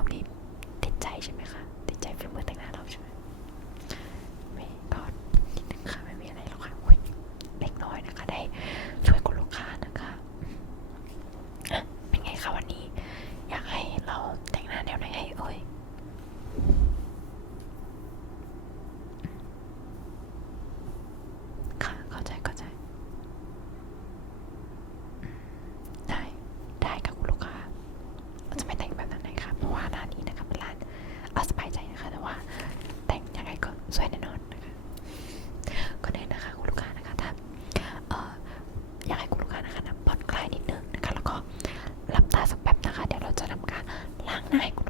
รอบนี้ติดใจใช่ไหมคะติดใจฝีมือแต่งหน้าเราใช่ไหม night.